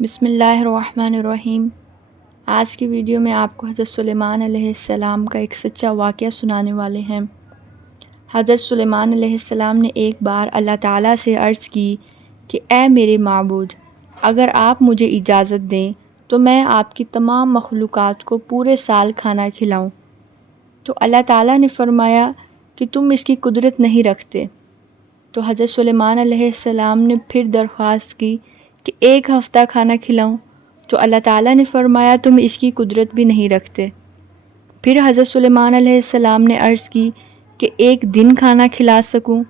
بسم اللہ الرحمن الرحیم۔ آج کی ویڈیو میں آپ کو حضرت سلیمان علیہ السلام کا ایک سچا واقعہ سنانے والے ہیں۔ حضرت سلیمان علیہ السلام نے ایک بار اللہ تعالیٰ سے عرض کی کہ اے میرے معبود، اگر آپ مجھے اجازت دیں تو میں آپ کی تمام مخلوقات کو پورے سال کھانا کھلاؤں۔ تو اللہ تعالیٰ نے فرمایا کہ تم اس کی قدرت نہیں رکھتے۔ تو حضرت سلیمان علیہ السلام نے پھر درخواست کی کہ ایک ہفتہ کھانا کھلاؤں۔ تو اللہ تعالیٰ نے فرمایا تم اس کی قدرت بھی نہیں رکھتے۔ پھر حضرت سلیمان علیہ السلام نے عرض کی کہ ایک دن کھانا کھلا سکوں۔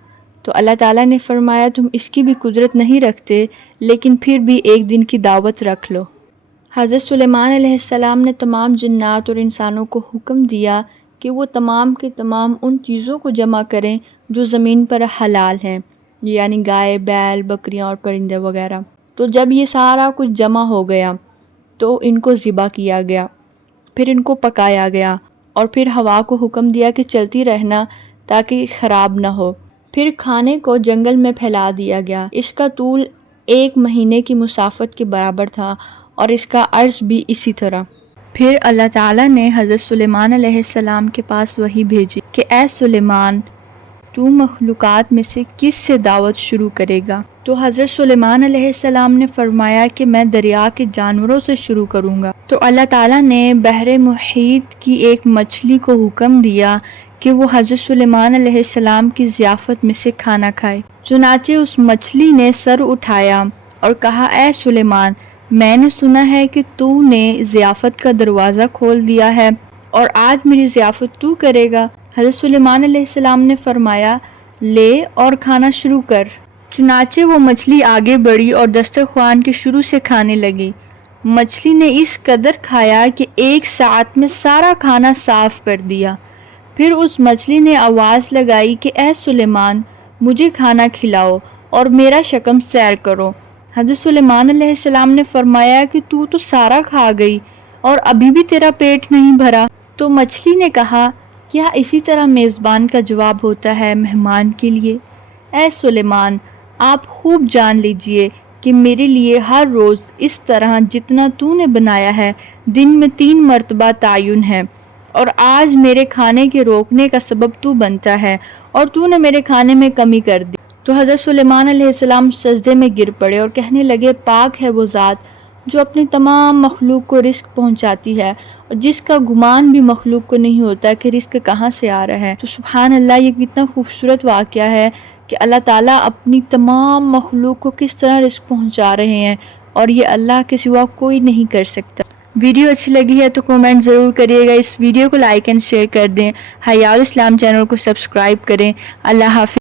تو اللہ تعالیٰ نے فرمایا تم اس کی بھی قدرت نہیں رکھتے، لیکن پھر بھی ایک دن کی دعوت رکھ لو۔ حضرت سلیمان علیہ السلام نے تمام جنات اور انسانوں کو حکم دیا کہ وہ تمام کے تمام ان چیزوں کو جمع کریں جو زمین پر حلال ہیں، یعنی گائے، بیل، بکریاں اور پرندے وغیرہ۔ تو جب یہ سارا کچھ جمع ہو گیا تو ان کو ذبح کیا گیا، پھر ان کو پکایا گیا اور پھر ہوا کو حکم دیا کہ چلتی رہنا تاکہ خراب نہ ہو۔ پھر کھانے کو جنگل میں پھیلا دیا گیا۔ اس کا طول 1 مہینے کی مسافت کے برابر تھا اور اس کا عرض بھی اسی طرح۔ پھر اللہ تعالیٰ نے حضرت سلیمان علیہ السلام کے پاس وحی بھیجی کہ اے سلیمان، تو مخلوقات میں سے کس سے دعوت شروع کرے گا؟ تو حضرت سلیمان علیہ السلام نے فرمایا کہ میں دریا کے جانوروں سے شروع کروں گا۔ تو اللہ تعالیٰ نے بحر محیط کی ایک مچھلی کو حکم دیا کہ وہ حضرت سلیمان علیہ السلام کی ضیافت میں سے کھانا کھائے۔ چنانچہ اس مچھلی نے سر اٹھایا اور کہا، اے سلیمان، میں نے سنا ہے کہ تو نے ضیافت کا دروازہ کھول دیا ہے اور آج میری ضیافت تو کرے گا۔ حضرت سلیمان علیہ السلام نے فرمایا، لے اور کھانا شروع کر۔ چنانچہ وہ مچھلی آگے بڑھی اور دسترخوان کے شروع سے کھانے لگی۔ مچھلی نے اس قدر کھایا کہ 1 ساعت میں سارا کھانا صاف کر دیا۔ پھر اس مچھلی نے آواز لگائی کہ اے سلیمان، مجھے کھانا کھلاؤ اور میرا شکم سیر کرو۔ حضرت سلیمان علیہ السلام نے فرمایا کہ تو سارا کھا گئی اور ابھی بھی تیرا پیٹ نہیں بھرا۔ تو مچھلی نے کہا، کیا اسی طرح میزبان کا جواب ہوتا ہے مہمان کے لیے؟ اے سلیمان، آپ خوب جان لیجئے کہ میرے لیے ہر روز اس طرح جتنا تو نے بنایا ہے دن میں 3 مرتبہ تعین ہے، اور آج میرے کھانے کے روکنے کا سبب تو بنتا ہے اور تو نے میرے کھانے میں کمی کر دی۔ تو حضرت سلیمان علیہ السلام سجدے میں گر پڑے اور کہنے لگے، پاک ہے وہ ذات جو اپنی تمام مخلوق کو رزق پہنچاتی ہے اور جس کا گمان بھی مخلوق کو نہیں ہوتا کہ رزق کہاں سے آ رہا ہے۔ تو سبحان اللہ، یہ کتنا خوبصورت واقعہ ہے کہ اللہ تعالیٰ اپنی تمام مخلوق کو کس طرح رزق پہنچا رہے ہیں، اور یہ اللہ کے سوا کوئی نہیں کر سکتا۔ ویڈیو اچھی لگی ہے تو کومنٹ ضرور کریے گا۔ اس ویڈیو کو لائک اینڈ شیئر کر دیں۔ حیاء الاسلام چینل کو سبسکرائب کریں۔ اللہ حافظ۔